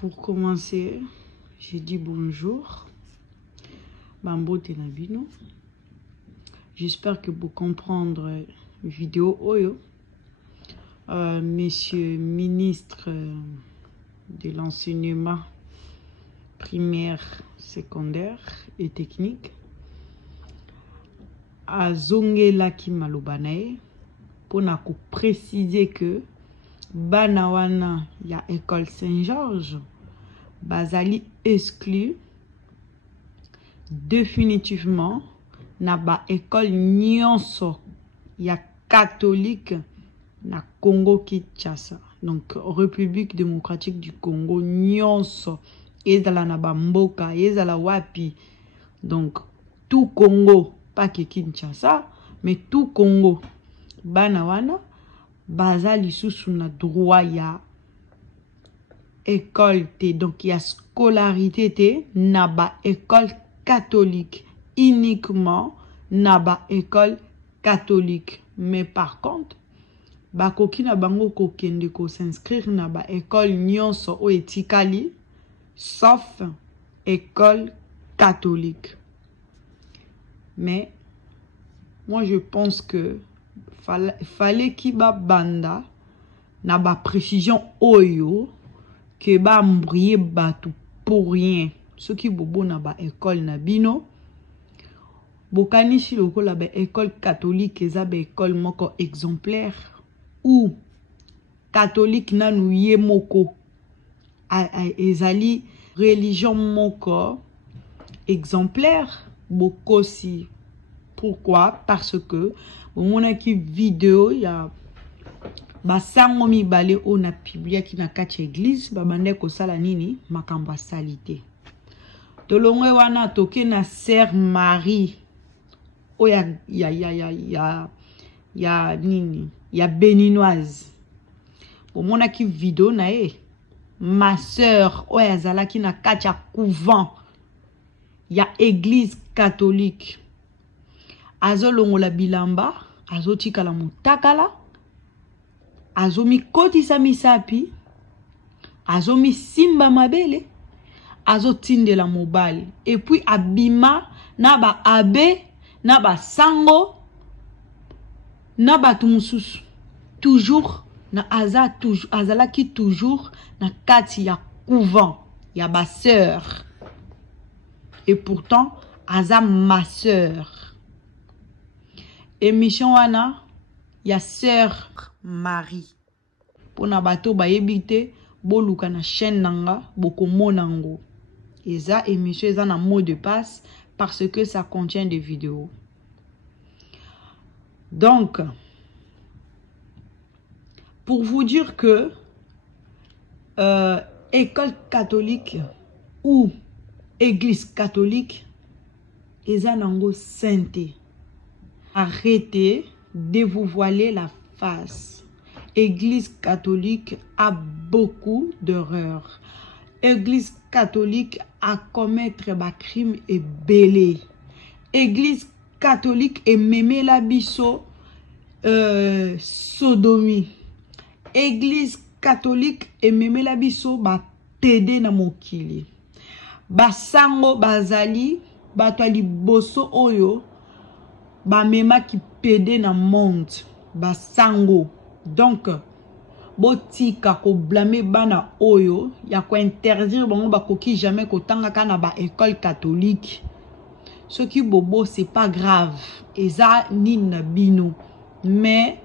Pour commencer, je dis bonjour. Bambo Tenabino. J'espère que vous comprendrez la vidéo Oyo. Monsieur ministre de l'enseignement primaire, secondaire et technique. Azongela Kimalobanae. Pour préciser que Banawana, il y a école Saint-Georges, Bazali exclu définitivement, naba école Nyonso, il y a catholique na Congo Kinshasa, donc République démocratique du Congo Nyonso, ezala naba mboka, ezala wapi, donc tout Congo, pas que Kinshasa, mais tout Congo, Banawana. Bazali sous na droit ya école te, donc il y a scolarité te naba école catholique, uniquement naba école catholique. Mais par contre bakoki na bango ko kende ko s'inscrire naba école nyonso o etikali sauf école catholique. Mais moi je pense que fallait qu'il ba banda na ba précision oyo que ba mbrouiller batu pour rien. Ce qui bobo na ba école na bino bokani si loko la ba école catholique eza ba école moko exemplaire ou catholique nanu ye moko ezali religion moko exemplaire bokosi. Pourquoi? Parce que on a qui vidéo ya basango mibale on a publié qui na kati église babande ko sala nini makamba salité tolongwe wana toke na sœur Marie o ya nini ya béninoise on a qui vidéo na ma sœur o ya zala ki na kati ya couvent ya église catholique azo longola bilamba azo tikala mutakala azo mi kotisa misapi azo mi simba mabele azo tindela mobali et puis abima na ba abe na ba sango na ba tumususu toujours na azala ki toujours na kati ya couvent ya ba sœur et pourtant aza ma sœur. Émission wana ya sœur Marie pour na bato ba yebite boluka na chaîne nanga boko monango eza émission eza na mot de passe parce que ça contient des vidéos. Donc pour vous dire que école catholique ou église catholique eza nango sainteté. Arrêtez de vous voiler la face. Église catholique a beaucoup d'erreurs. Église catholique a commettre des crimes et belé. Église catholique est mémé la biso sodomie. Église catholique est mémé la biso ba tede na mokili. Basango bazali batwali boso oyo ba mema qui pédé na monde ba sango. Donc botika ko blâmer bana oyo ya ko interdire bango ba koki jamais ko tanga kana ba école catholique. Ce qui bobo c'est pas grave eza ni na bino mais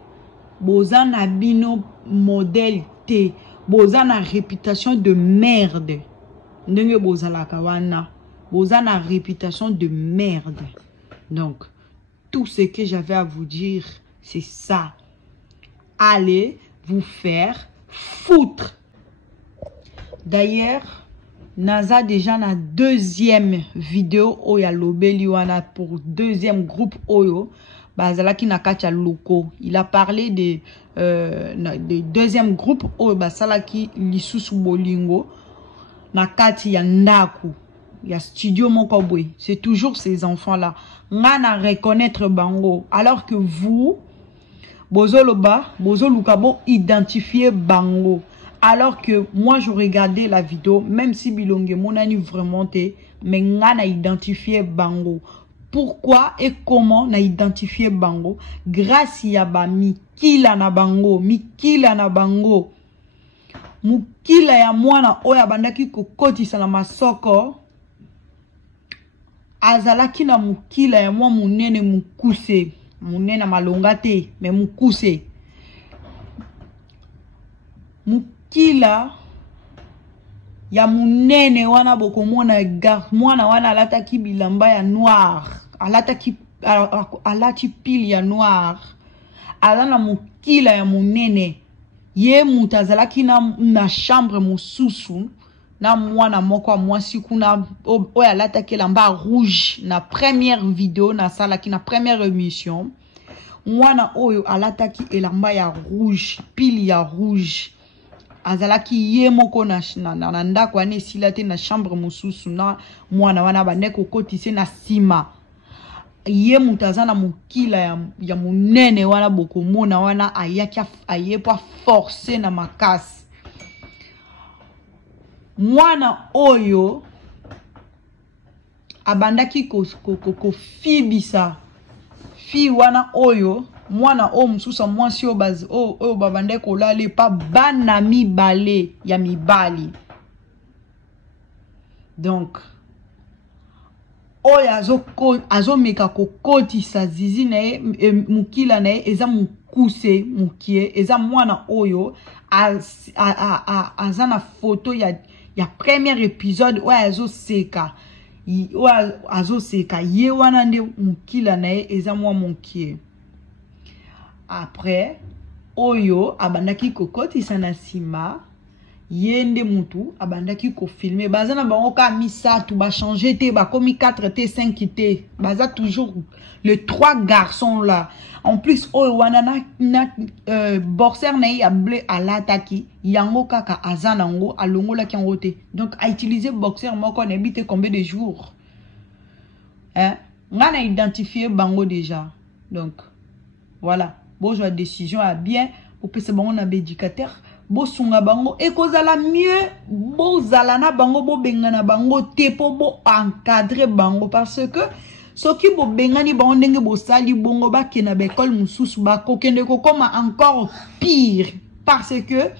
boza na bino modèle te boza na réputation de merde ndenge boza la kawana boza na réputation de merde. Donc tout ce que j'avais à vous dire, c'est ça. Allez vous faire foutre. D'ailleurs, Naza déjà na deuxième vidéo Oya Lobeliwana pour deuxième groupe Oyo. Bazalaki Nakacha Loko. Il a parlé de deuxième groupe Oyo Basalaki Lisusu Bolingo. Nakati Yandaku. Il y a studio Mokobwe. C'est toujours ces enfants-là. Ngana reconnaître bango. Alors que vous, bozoloba, bozolukabo identifier bango. Alors que moi, je regardais la vidéo, même si Bilonge Monani vraiment té, mais n'a identifié Bango. Pourquoi et comment n'a identifié Bango? Grâce à ba Mikila na Bango, Mikila na Bango. Mukila ya mwana oya bandaki kokotisa na masoko. Azalaki na mukila ya mwa munene mukuse. Munene malonga te, mais mukuse. Mukila ya munene wana bokomona mwana wana alataki bilamba ya noir. Alati pile ya noir. Alana mukila ya munene. Ye mutazalaki na chambre mususu. Na mwana moko mwasi kuna oya alataki lamba rouge. Na première vidéo na salaki na première émission. Mwana oyo alataki elamba ya rouge. Pile ya rouge. Azalaki ye moko na ndako ane silate na chambre mususu na mwana wana bandeko kotise na sima. Ye mutazana mukila ya munene wana bokomona wana ayepa force na makasi. Mwana oyo abandaki kofibisa fi wana oyo mwana o mususa mwasi o babande kolale pa bana mibale ya mibali. Donc oyo azomeka kokotisa zizi na ye mukila na ye eza mukuse mukie eza mwana oyo aza na photo ya premier épisode oyo azoseka ye wana nde mukila na ye eza mwa mukie. Après oyo abandaki kokotisa na sima yende mutu abandaki ko filmer bazana bango ka misatu ba changer te ba komi 4 te 5 te baza toujours les 3 garçons là. En plus oyo wana na boxer na ya bleu alataki yango kaka azana ngo alongola ki yango te. Donc a utiliser boxer moko na bité combien de jours. Hein? Ngana identifier bango déjà. Donc voilà. Bonjour décision à bien pour que c'est bon on a éducateur bo sunga bango e kozala mieux bo zalana bango bo bengana bango te po bo encadrer bango parce que soki bo bengani bango ndenge bo sali bongo ba kena ba école mususu ba kokende ko koma encore pire parce que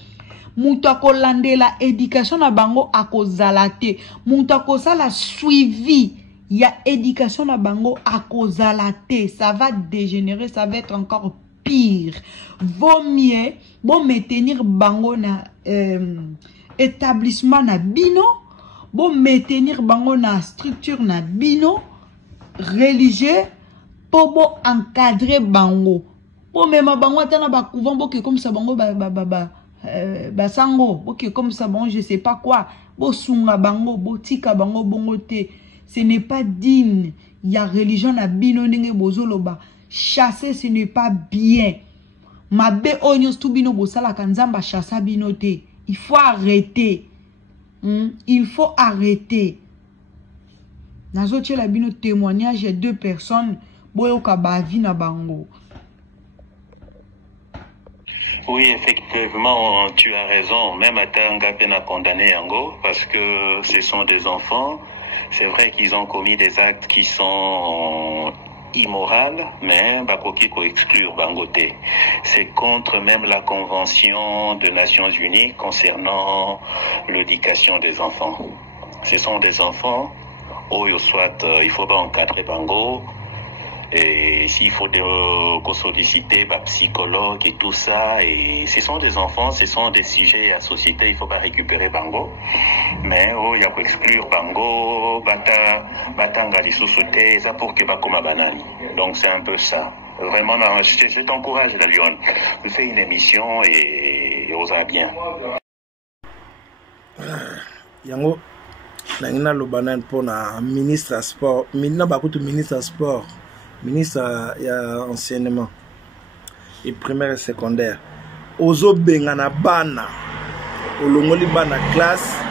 mutu akolandela éducation na bango akozala te mutu akosala suivi ya éducation na bango akozala te ça va dégénérer ça va être encore pire. Vaut mieux bon maintenir bango na établissement na bino, bon maintenir bango na structure na bino religieux pour bon encadrer bango. Bon même bango atana ba couvent bo que comme ça bango ba sango, bo que comme ça bon je sais pas quoi, bo sunga bango, bo tika bango bongo te. Ce n'est pas digne. Il y a religion na bino ndenge bozoloba. Chasser ce n'est pas bien. Mabe onyos tu bino bosala kanzamba chassa binote. Il faut arrêter. Il faut arrêter. Nazoche la bino témoignage de 2 personnes boyoka bavi na bango. Oui, effectivement, tu as raison. Même Atanga a condamné Yango parce que ce sont des enfants. C'est vrai qu'ils ont commis des actes qui sont immoral, mais bakoki ko exclure bangote. C'est contre même la convention des Nations Unies concernant l'éducation des enfants. Ce sont des enfants, soit il faut pas encadrer bango, et s'il faut solliciter ba psychologue et tout ça, et ce sont des enfants, ce sont des sujets à société, il faut pas récupérer bango. Mais il y a pour exclure bango, batanga les sociétés, ça pour que bakoma banani. Donc c'est un peu ça. Vraiment, je t'encourage, la Lyon. Tu fais une émission et on va bien. Yango, nangina lo banan pour na ministre sport, maintenant bakutu ministre sport, ministre ya enseignement et primaire et secondaire. Ozo bengana bana, olongoli bana classe.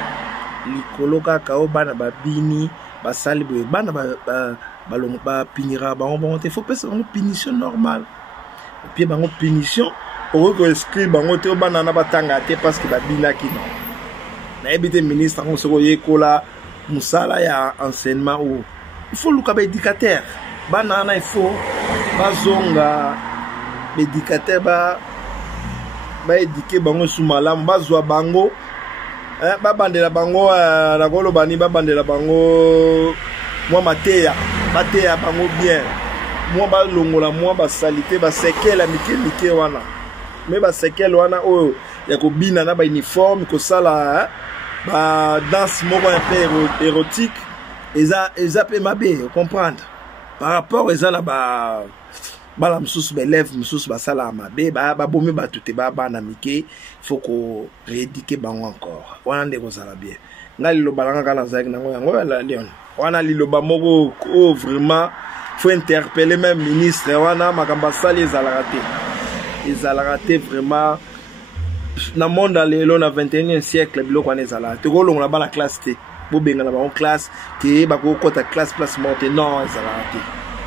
Likoloka kao bana babini basali boye bana ba pinira bango te faut pas une punition normale puis bango punition okoki inscrit bango te banana batanga te parce que babinaki non nayebi te ministre yango soki oyekola mosala ya enseignement ou il faut luka baéducateur banana il faut bazonga baéducateur baéduke bango su malamu bazwa bango babandela bango nakoloba ni babandela bango mwa mateya bateya bango bien mwa balongola mwa basalite basekela mike wana me basekele wana oyo ya kobina na bauniforme kosala badanse moko un peu érotique eza mpe mabe comprendre par rapport eza na bala mosusu baélève mosusu basala mabe babomi bato te babana mike faut ko rééduquer bango encore wana nde kozala bien ngai liloba langa kaka nazalaki nango yango ya Lion wana liloba moko oyo vraiment faut interpeller même ministre wana makambo asali ezalaka te vraiment na monde lelo na 21e siècle biloko wana ezalaka te kolongola bana classe te bobengana bango classe te bakokota classe place moko te non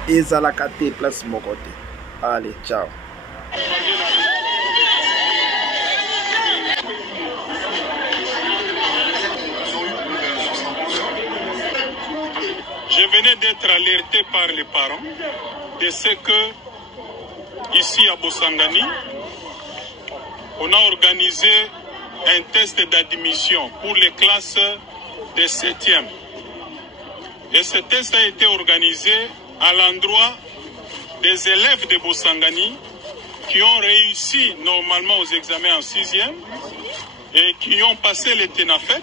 ezalaka te place moko te. Allez, ciao. Je venais d'être alerté par les parents de ce que, ici à Bosangani, on a organisé un test d'admission pour les classes de 7e. Et ce test a été organisé à l'endroit des élèves de Bosangani qui ont réussi normalement aux examens en 6e et qui ont passé les TENAFET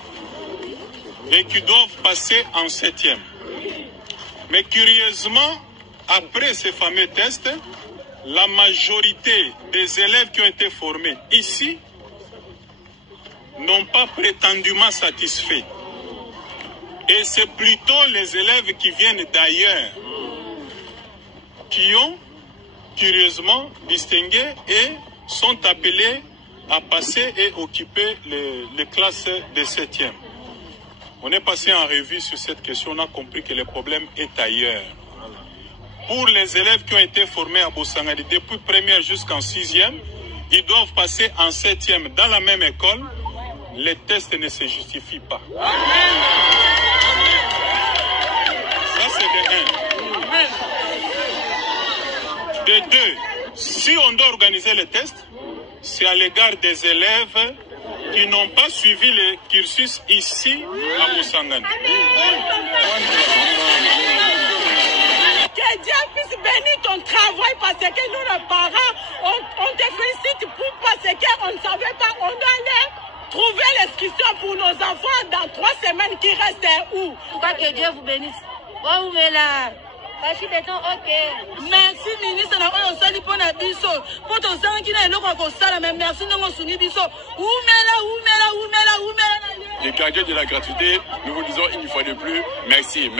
et qui doivent passer en 7e. Mais curieusement, après ces fameux tests, la majorité des élèves qui ont été formés ici n'ont pas prétendument satisfait. Et c'est plutôt les élèves qui viennent d'ailleurs qui ont curieusement distingué et sont appelés à passer et occuper les classes de 7e. On est passé en revue sur cette question, on a compris que le problème est ailleurs. Pour les élèves qui ont été formés à Bosangani depuis première jusqu'en 6e, ils doivent passer en 7e dans la même école. Les tests ne se justifient pas. Ça, c'est de 1. De 2, si on doit organiser les tests, c'est à l'égard des élèves qui n'ont pas suivi le cursus ici à Bosangani. Que Dieu puisse bénir ton travail parce que nous, les parents, on te félicite parce qu'on ne savait pas, on doit aller trouver l'inscription pour nos enfants dans 3 semaines qui restent où? Pourquoi que Dieu vous bénisse? Oh, mais là. Merci ministre na oyo sali pona biso po to sangi na eloko ko sala mais merci ndongo suni biso umela. Le caractère de la gratuité, nous vous disons une fois de plus merci,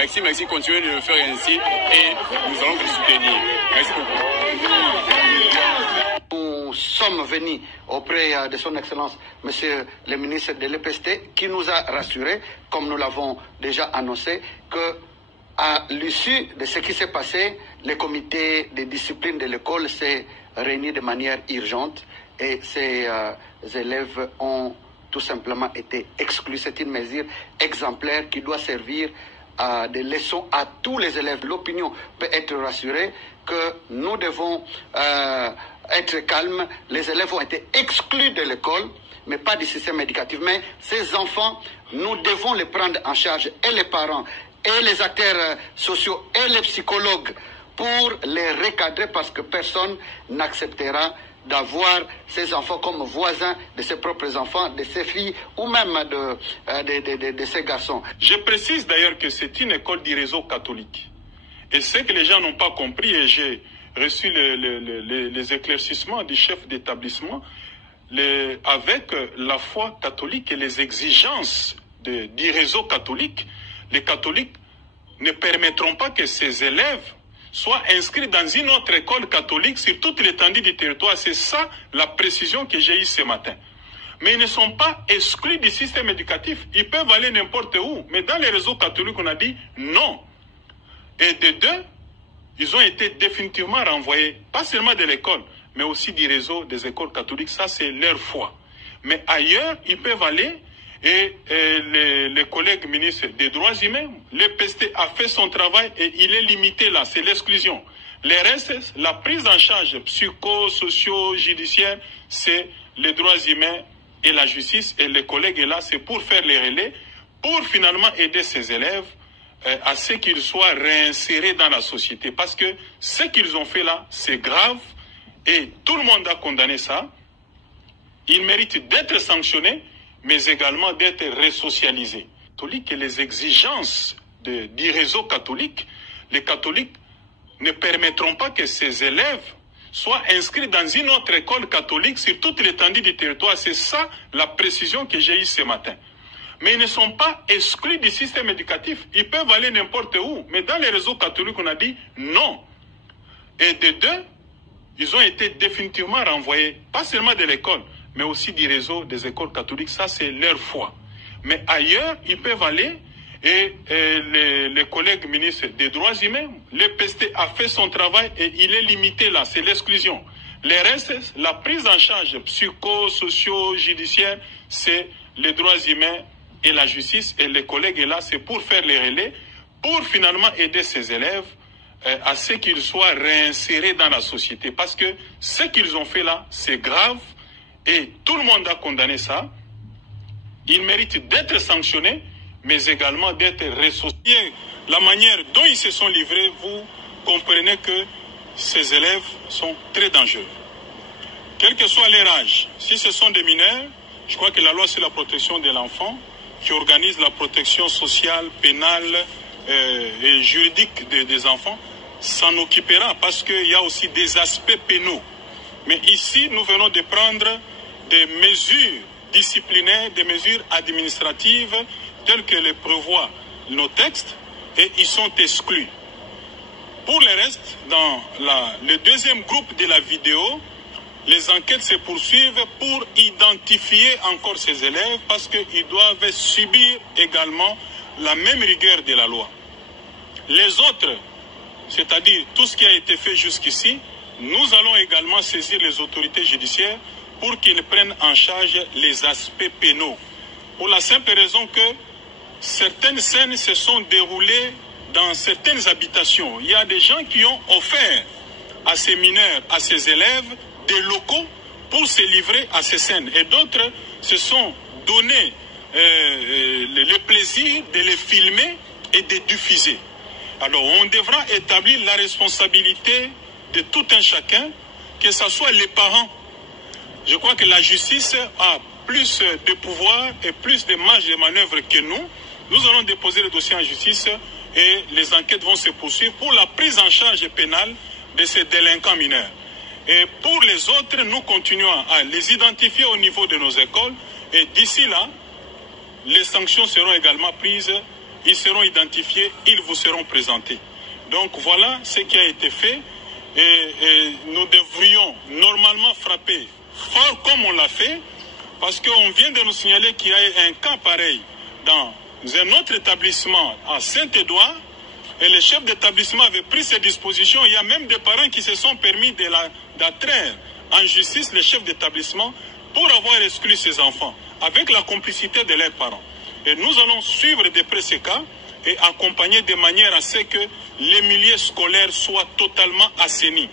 continuez de le faire ainsi et nous allons vous soutenir. Merci beaucoup. Nous sommes venus auprès de son Excellence, Monsieur le ministre de l'EPST, qui nous a rassurés, comme nous l'avons déjà annoncé, que à l'issue de ce qui s'est passé, le comité de discipline de l'école s'est réuni de manière urgente et ces élèves ont tout simplement été exclus. C'est une mesure exemplaire qui doit servir à des leçons à tous les élèves. L'opinion peut être rassurée que nous devons être calmes. Les élèves ont été exclus de l'école, mais pas du système éducatif. Mais ces enfants, nous devons les prendre en charge, et les parents, et les acteurs sociaux, et les psychologues, pour les recadrer, parce que personne n'acceptera d'avoir ces enfants comme voisins de ses propres enfants, de ses filles, ou même de ses garçons. Je précise d'ailleurs que c'est une école du réseau catholique. Et ce que les gens n'ont pas compris, et j'ai reçu les éclaircissements du chef d'établissement, avec la foi catholique et les exigences du réseau catholique, les catholiques ne permettront pas que ces élèves soient inscrits dans une autre école catholique sur toute l'étendue du territoire. C'est ça la précision que j'ai eue ce matin. Mais ils ne sont pas exclus du système éducatif. Ils peuvent aller n'importe où. Mais dans les réseaux catholiques, on a dit non. Et de 2, ils ont été définitivement renvoyés, pas seulement de l'école, mais aussi du réseau des écoles catholiques. Ça, c'est leur foi. Mais ailleurs, ils peuvent aller et les collègues ministres des droits humains, l'EPST a fait son travail et il est limité là, c'est l'exclusion. Les restes, la prise en charge psycho-socio-judiciaire, c'est les droits humains et la justice, et les collègues là, c'est pour faire les relais, pour finalement aider ces élèves à ce qu'ils soient réinsérés dans la société. Parce que ce qu'ils ont fait là, c'est grave, et tout le monde a condamné ça. Ils méritent d'être sanctionnés, mais également d'être resocialisés. Et les exigences du réseau catholique, les catholiques ne permettront pas que ces élèves soient inscrits dans une autre école catholique sur toute l'étendue du territoire. C'est ça la précision que j'ai eue ce matin. Mais ils ne sont pas exclus du système éducatif. Ils peuvent aller n'importe où. Mais dans les réseaux catholiques, on a dit non. Et de deux, ils ont été définitivement renvoyés, pas seulement de l'école, mais aussi du réseau des écoles catholiques. Ça, c'est leur foi. Mais ailleurs, ils peuvent aller, et les collègues ministres des droits humains, l'EPST a fait son travail et il est limité là, c'est l'exclusion. Les restes, la prise en charge psycho-socio-judiciaire, c'est les droits humains et la justice, et les collègues là, c'est pour faire les relais, pour finalement aider ces élèves à ce qu'ils soient réinsérés dans la société. Parce que ce qu'ils ont fait là, c'est grave, et tout le monde a condamné ça. Ils méritent d'être sanctionnés, mais également d'être resocialisés. La manière dont ils se sont livrés, vous comprenez que ces élèves sont très dangereux. Quel que soit leur âge, si ce sont des mineurs, je crois que la loi sur la protection de l'enfant, qui organise la protection sociale, pénale et juridique des enfants, s'en occupera, parce qu'il y a aussi des aspects pénaux. Mais ici, nous venons de prendre des mesures disciplinaires, des mesures administratives telles que les prévoient nos textes, et ils sont exclus. Pour le reste, dans le deuxième groupe de la vidéo, les enquêtes se poursuivent pour identifier encore ces élèves, parce qu'ils doivent subir également la même rigueur de la loi. Les autres, c'est-à-dire tout ce qui a été fait jusqu'ici, nous allons également saisir les autorités judiciaires pour qu'ils prennent en charge les aspects pénaux. Pour la simple raison que certaines scènes se sont déroulées dans certaines habitations. Il y a des gens qui ont offert à ces mineurs, à ces élèves, des locaux pour se livrer à ces scènes. Et d'autres se sont donné le plaisir de les filmer et de diffuser. Alors on devra établir la responsabilité de tout un chacun, que ce soit les parents. Je crois que la justice a plus de pouvoir et plus de marge de manœuvre que nous. Nous allons déposer le dossier en justice et les enquêtes vont se poursuivre pour la prise en charge pénale de ces délinquants mineurs. Et pour les autres, nous continuons à les identifier au niveau de nos écoles, et d'ici là, les sanctions seront également prises, ils seront identifiés, ils vous seront présentés. Donc voilà ce qui a été fait, et nous devrions normalement frapper fort comme on l'a fait, parce qu'on vient de nous signaler qu'il y a eu un cas pareil dans un autre établissement à Saint-Édouard, et le chef d'établissement avait pris ses dispositions. Il y a même des parents qui se sont permis d'attraire en justice le chef d'établissement pour avoir exclu ses enfants, avec la complicité de leurs parents. Et nous allons suivre de près ces cas et accompagner de manière à ce que les milieux scolaires soient totalement assainis.